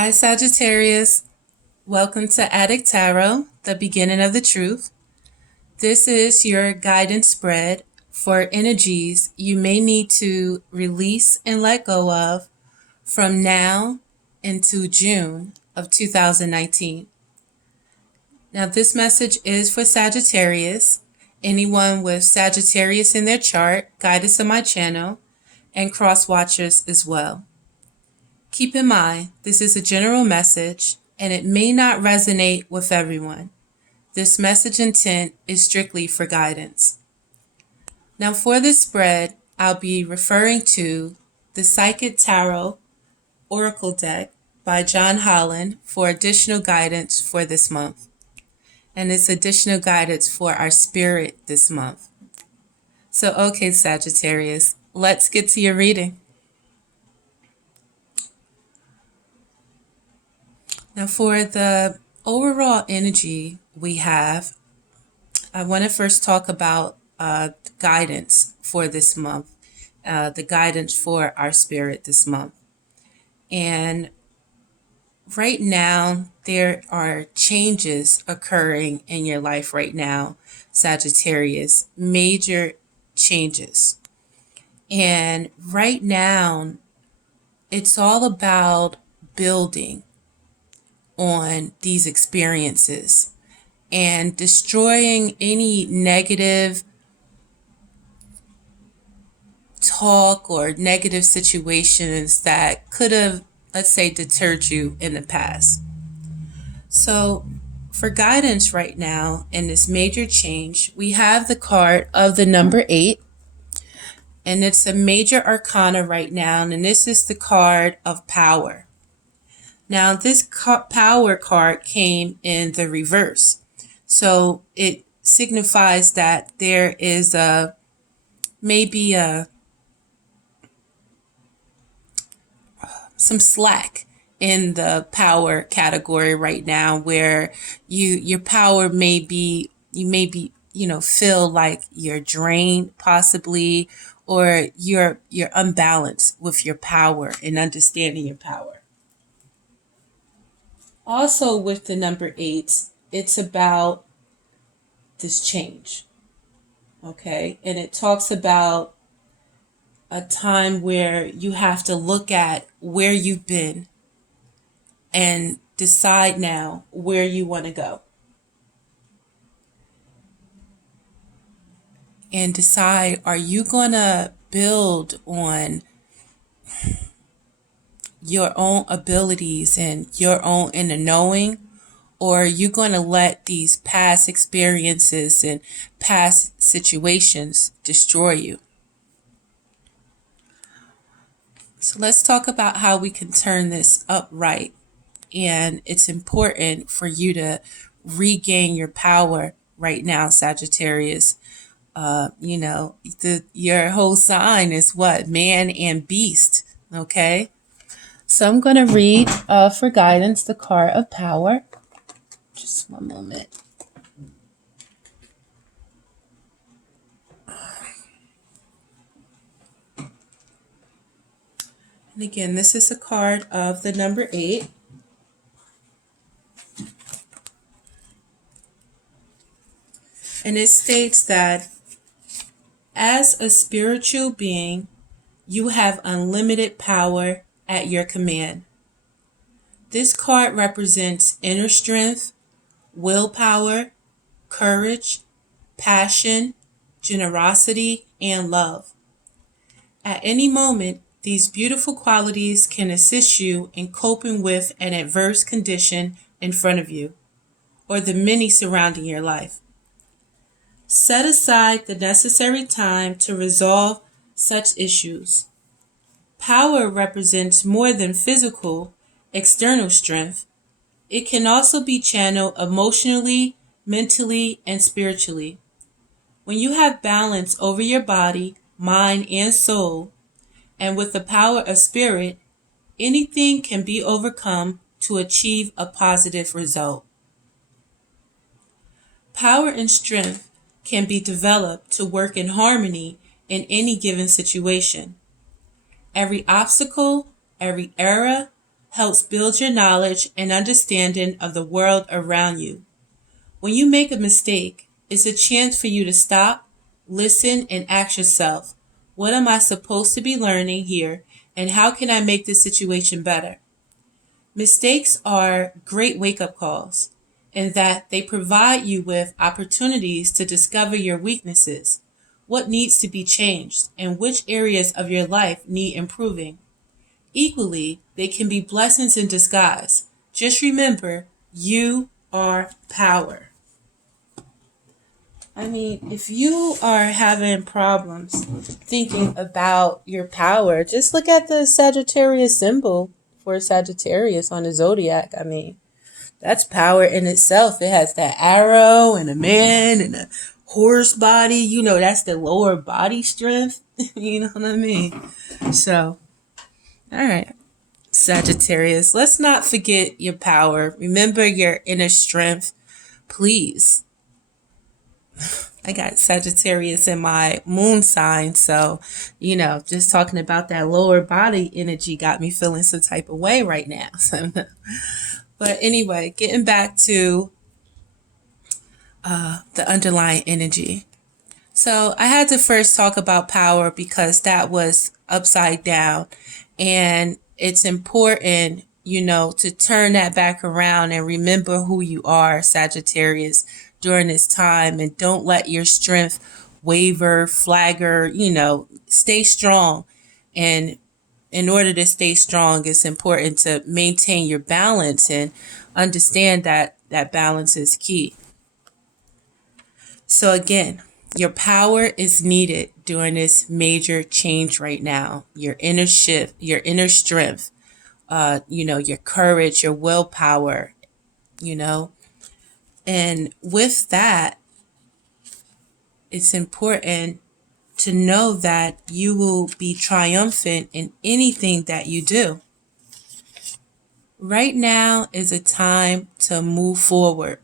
Hi, Sagittarius. Welcome to Adik Tarot, the beginning of the truth. This is your guidance spread for energies you may need to release and let go of from now into June of 2019. Now, this message is for Sagittarius, anyone with Sagittarius in their chart, guided to my channel, and cross watchers as well. Keep in mind, this is a general message and it may not resonate with everyone. This message intent is strictly for guidance. Now for this spread, I'll be referring to the Psychic Tarot Oracle deck by John Holland for additional guidance for this month. And it's additional guidance for our spirit this month. So okay, Sagittarius, let's get to your reading. Now for the overall energy we have, I want to first talk about guidance for this month, the guidance for our spirit this month. And right now, there are changes occurring in your life right now, Sagittarius, major changes. And right now, it's all about building on these experiences and destroying any negative talk or negative situations that could have, let's say, deterred you in the past. So for guidance right now in this major change, we have the card of the number 8, and it's a major arcana right now, and this is the card of power. Now, this power card came in the reverse. So it signifies that there is maybe some slack in the power category right now, where your power may be, feel like you're drained possibly, or you're unbalanced with your power and understanding your power. Also with the number 8, it's about this change, okay? And it talks about a time where you have to look at where you've been and decide now where you want to go. And decide, are you going to build on your own abilities and your own inner knowing, or are you going to let these past experiences and past situations destroy you? So let's talk about how we can turn this upright. And it's important for you to regain your power right now, Sagittarius. Your whole sign is what? Man and beast, okay? So I'm going to read for guidance the card of power. Just one moment. And again, this is a card of the number 8. And it states that as a spiritual being, you have unlimited power at your command. This card represents inner strength, willpower, courage, passion, generosity, and love. At any moment, these beautiful qualities can assist you in coping with an adverse condition in front of you, or the many surrounding your life. Set aside the necessary time to resolve such issues. Power represents more than physical, external strength. It can also be channeled emotionally, mentally, and spiritually. When you have balance over your body, mind, and soul, and with the power of spirit, anything can be overcome to achieve a positive result. Power and strength can be developed to work in harmony in any given situation. Every obstacle, every error, helps build your knowledge and understanding of the world around you. When you make a mistake, it's a chance for you to stop, listen, and ask yourself, what am I supposed to be learning here, and how can I make this situation better? Mistakes are great wake-up calls in that they provide you with opportunities to discover your weaknesses, what needs to be changed, and which areas of your life need improving. Equally, they can be blessings in disguise. Just remember, you are power. I mean, if you are having problems thinking about your power, just look at the Sagittarius symbol for Sagittarius on the zodiac. I mean, that's power in itself. It has that arrow and a man and a horse body. You know, that's the lower body strength. You know what I mean? So, all right, Sagittarius, let's not forget your power. Remember your inner strength, please. I got Sagittarius in my moon sign, so, just talking about that lower body energy got me feeling some type of way right now. So, but anyway, getting back to the underlying energy. So I had to first talk about power because that was upside down, and it's important, to turn that back around and remember who you are, Sagittarius, during this time, and don't let your strength waver, flagger, stay strong. And in order to stay strong, it's important to maintain your balance and understand that that balance is key. So again, your power is needed during this major change right now. Your inner shift, your inner strength, your courage, your willpower, And with that, it's important to know that you will be triumphant in anything that you do. Right now is a time to move forward.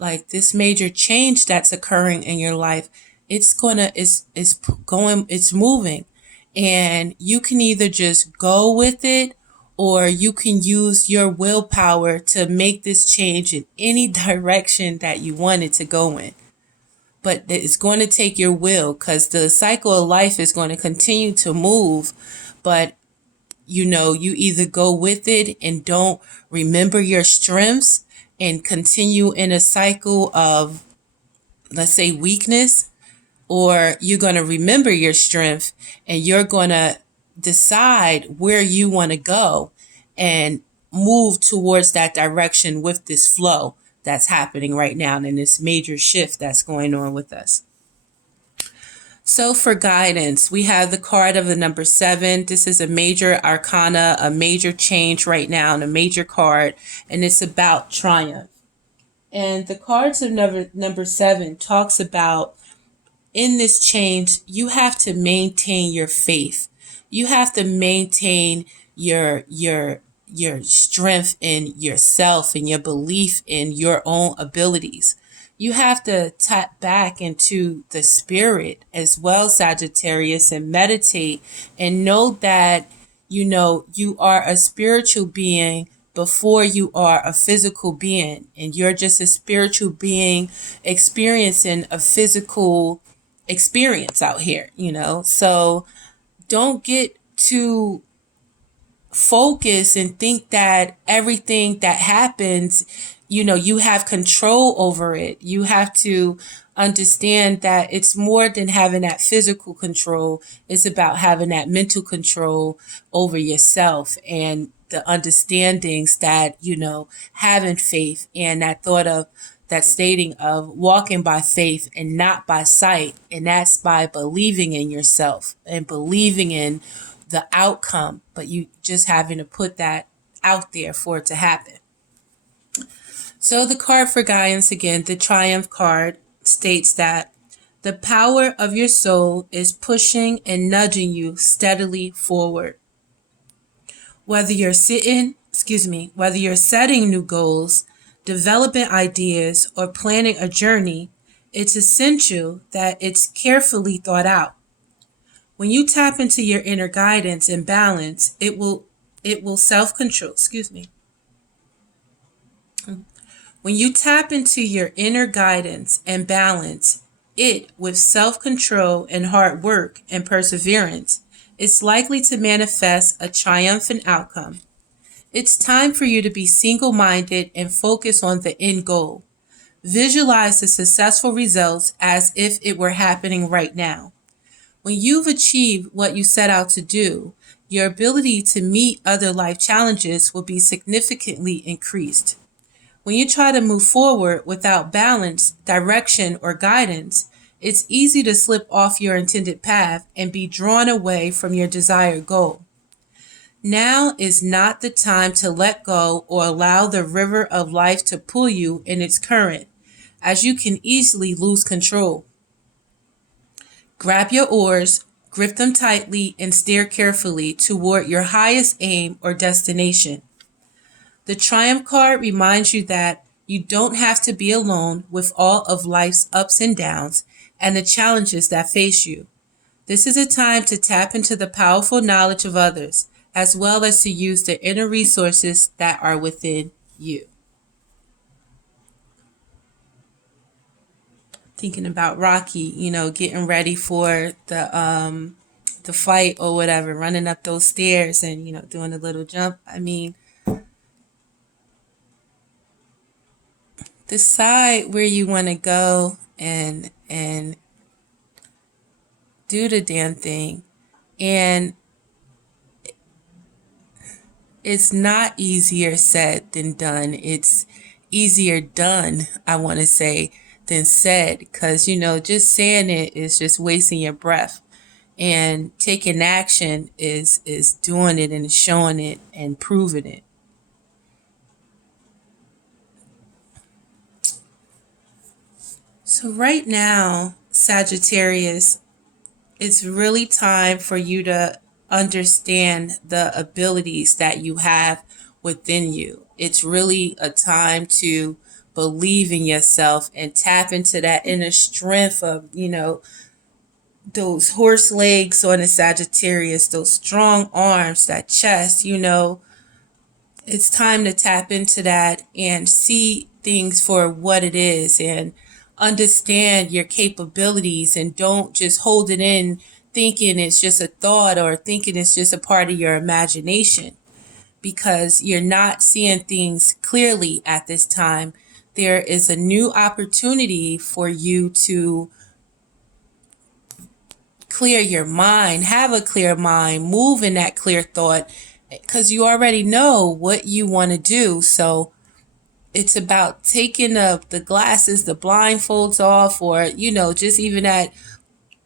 Like this major change that's occurring in your life, it's moving, and you can either just go with it, or you can use your willpower to make this change in any direction that you want it to go in. But it's going to take your will, because the cycle of life is going to continue to move. But you either go with it and don't remember your strengths and continue in a cycle of, let's say, weakness, or you're going to remember your strength and you're going to decide where you want to go and move towards that direction with this flow that's happening right now and this major shift that's going on with us. So for guidance, we have the card of the number 7. This is a major arcana, a major change right now, and a major card, and it's about triumph. And the cards of number 7 talks about, in this change, you have to maintain your faith. You have to maintain your strength in yourself and your belief in your own abilities. You have to tap back into the spirit as well, Sagittarius, and meditate and know that, you are a spiritual being before you are a physical being. And you're just a spiritual being experiencing a physical experience out here, So don't get too focused and think that everything that happens, you have control over it. You have to understand that it's more than having that physical control. It's about having that mental control over yourself, and the understandings that, having faith, and that thought of that stating of walking by faith and not by sight. And that's by believing in yourself and believing in the outcome, but you just having to put that out there for it to happen. So the card for guidance, again, the Triumph card, states that the power of your soul is pushing and nudging you steadily forward. Whether you're setting new goals, developing ideas, or planning a journey, it's essential that it's carefully thought out. When you tap into your inner guidance and balance, it will it will self-control, excuse me. When you tap into your inner guidance and balance it with self-control and hard work and perseverance, it's likely to manifest a triumphant outcome. It's time for you to be single-minded and focus on the end goal. Visualize the successful results as if it were happening right now. When you've achieved what you set out to do, your ability to meet other life challenges will be significantly increased. When you try to move forward without balance, direction, or guidance, it's easy to slip off your intended path and be drawn away from your desired goal. Now is not the time to let go or allow the river of life to pull you in its current, as you can easily lose control. Grab your oars, grip them tightly, and steer carefully toward your highest aim or destination. The Triumph card reminds you that you don't have to be alone with all of life's ups and downs and the challenges that face you. This is a time to tap into the powerful knowledge of others, as well as to use the inner resources that are within you. Thinking about Rocky, getting ready for the fight or whatever, running up those stairs and, doing a little jump. I mean, decide where you want to go and do the damn thing. And it's not easier said than done. It's easier done, I want to say, than said, because just saying it is just wasting your breath, and taking action is doing it and showing it and proving it. So right now, Sagittarius, it's really time for you to understand the abilities that you have within you. It's really a time to believe in yourself and tap into that inner strength of, those horse legs on a Sagittarius, those strong arms, that chest, It's time to tap into that and see things for what it is and understand your capabilities, and don't just hold it in thinking it's just a thought or thinking it's just a part of your imagination, because you're not seeing things clearly at this time. There is a new opportunity for you to clear your mind, have a clear mind, move in that clear thought, because you already know what you want to do. So it's about taking the glasses, the blindfolds off, or, just even that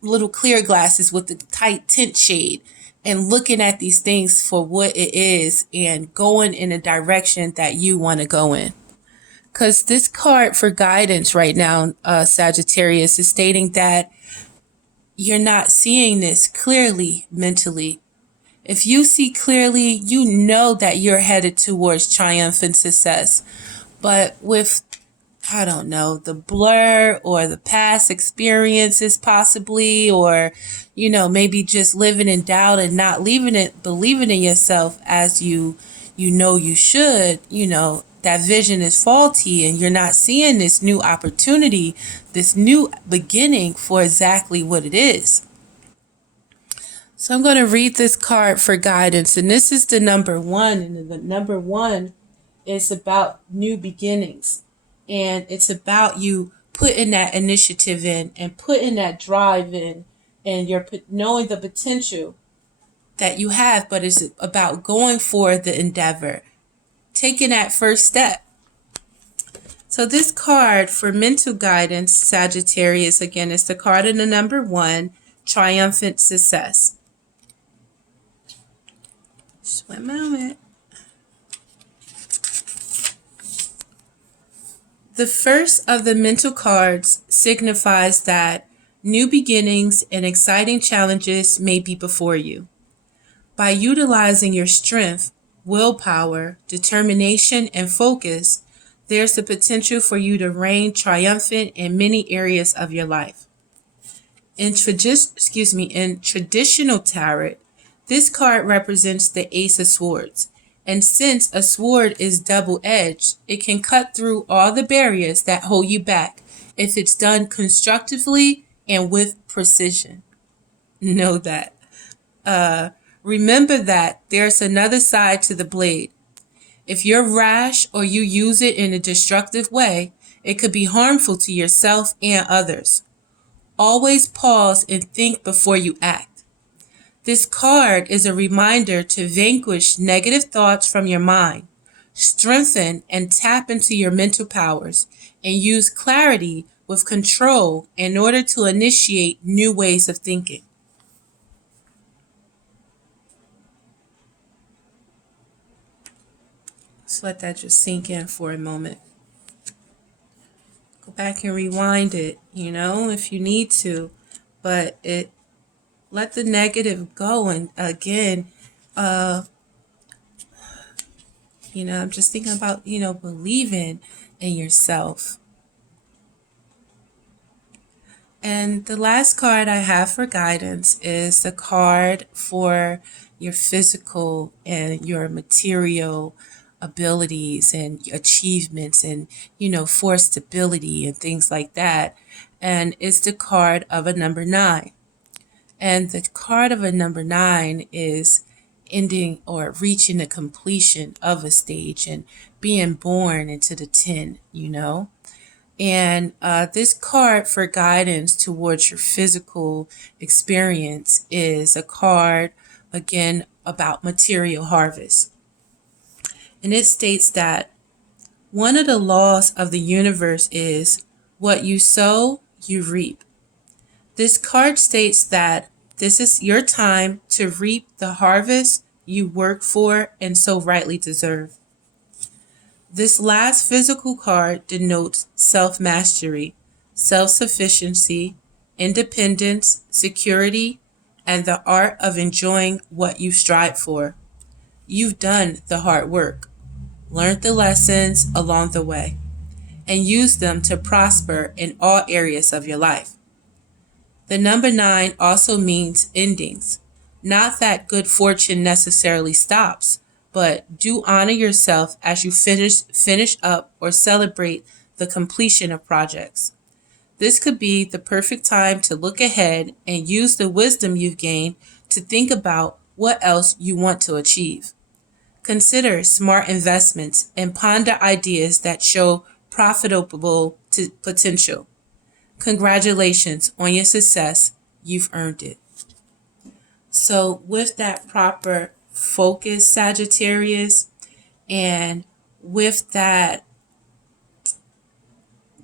little clear glasses with the tight tint shade, and looking at these things for what it is and going in a direction that you want to go in. Because this card for guidance right now, Sagittarius, is stating that you're not seeing this clearly mentally. If you see clearly, you know that you're headed towards triumph and success. But with, I don't know, the blur or the past experiences possibly, or, maybe just living in doubt and not believing in yourself as you should, that vision is faulty and you're not seeing this new opportunity, this new beginning for exactly what it is. So I'm going to read this card for guidance, and this is the number 1, and the number 1 is about new beginnings, and it's about you putting that initiative in and putting that drive in, and you're knowing the potential that you have, but it's about going for the endeavor, taking that first step. So this card for mental guidance, Sagittarius, again, is the card in the number 1, triumphant success. Just one moment. The first of the mental cards signifies that new beginnings and exciting challenges may be before you. By utilizing your strength, willpower, determination, and focus, there's the potential for you to reign triumphant in many areas of your life. In traditional tarot, This card represents the Ace of Swords. And since a sword is double-edged, it can cut through all the barriers that hold you back if it's done constructively and with precision. Know that. Remember that there's another side to the blade. If you're rash or you use it in a destructive way, it could be harmful to yourself and others. Always pause and think before you act. This card is a reminder to vanquish negative thoughts from your mind, strengthen and tap into your mental powers, and use clarity with control in order to initiate new ways of thinking. Let's let that just sink in for a moment. Go back and rewind it, if you need to. But let the negative go. And again, I'm just thinking about, believing in yourself. And the last card I have for guidance is the card for your physical and your material abilities and achievements and, for stability and things like that. And it's the card of a number 9. And the card of a number 9 is ending or reaching the completion of a stage and being born into the 10, And this card for guidance towards your physical experience is a card, again, about material harvest. And it states that one of the laws of the universe is what you sow, you reap. This card states that this is your time to reap the harvest you work for and so rightly deserve. This last physical card denotes self-mastery, self-sufficiency, independence, security, and the art of enjoying what you strive for. You've done the hard work, learned the lessons along the way, and used them to prosper in all areas of your life. The number 9 also means endings. Not that good fortune necessarily stops, but do honor yourself as you finish up or celebrate the completion of projects. This could be the perfect time to look ahead and use the wisdom you've gained to think about what else you want to achieve. Consider smart investments and ponder ideas that show profitable potential. Congratulations on your success. You've earned it. So with that proper focus, Sagittarius, and with that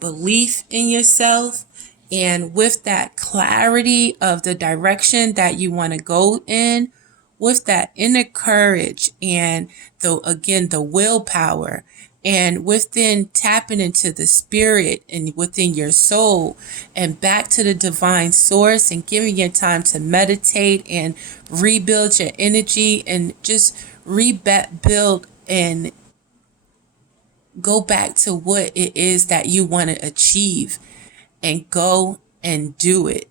belief in yourself, and with that clarity of the direction that you want to go in, with that inner courage and the willpower, and within tapping into the spirit and within your soul and back to the divine source and giving your time to meditate and rebuild your energy and just rebuild and go back to what it is that you want to achieve and go and do it.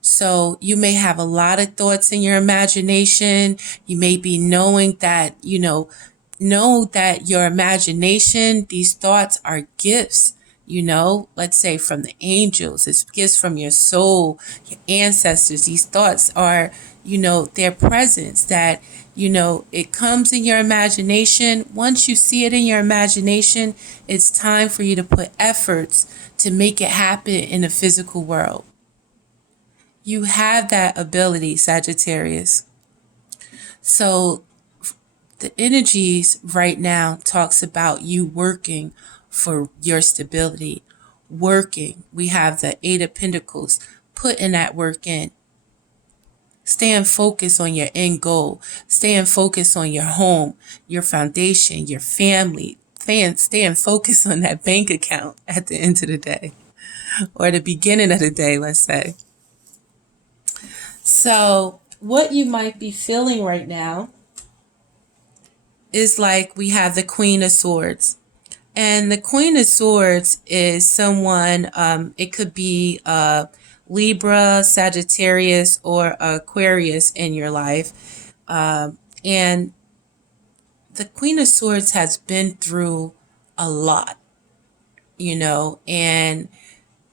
So you may have a lot of thoughts in your imagination. You may be knowing that, know that your imagination, these thoughts are gifts, let's say from the angels. It's gifts from your soul, your ancestors. These thoughts are, their presence that, it comes in your imagination. Once you see it in your imagination, it's time for you to put efforts to make it happen in the physical world. You have that ability, Sagittarius. So the energies right now talks about you working for your stability, working. We have the 8 of Pentacles, putting that work in. Staying focused on your end goal, staying focused on your home, your foundation, your family, staying focused on that bank account at the end of the day, or the beginning of the day, let's say. So what you might be feeling right now is like we have the Queen of Swords. And the Queen of Swords is someone, it could be a Libra, Sagittarius, or Aquarius in your life. And the Queen of Swords has been through a lot, and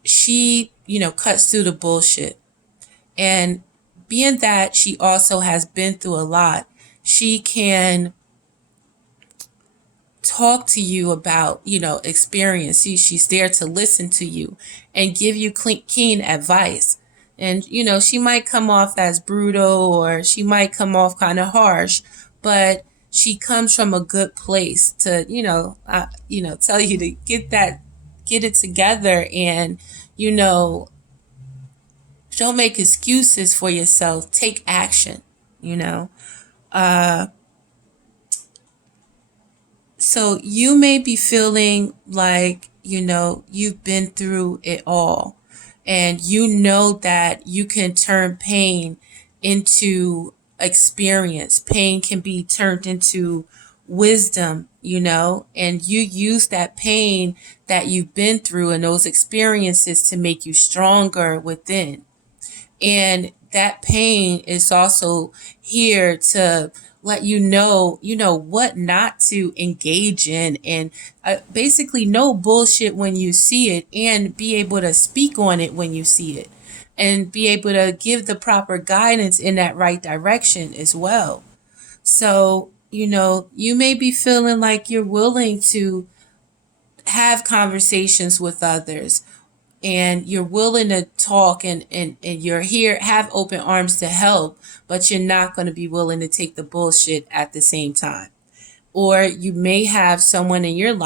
she, cuts through the bullshit. And being that she also has been through a lot, she can talk to you about, experience. She's there to listen to you and give you keen advice. And, she might come off as brutal, or she might come off kind of harsh, but she comes from a good place to, tell you to get it together, and, don't make excuses for yourself. Take action, you know. So you may be feeling like, you've been through it all, and you know that you can turn pain into experience. Pain can be turned into wisdom, and you use that pain that you've been through and those experiences to make you stronger within. And that pain is also here to let what not to engage in, and basically no bullshit when you see it, and be able to speak on it when you see it, and be able to give the proper guidance in that right direction as well. So, you may be feeling like you're willing to have conversations with others, and you're willing to talk, and you're here, have open arms to help, but you're not going to be willing to take the bullshit at the same time. Or you may have someone in your life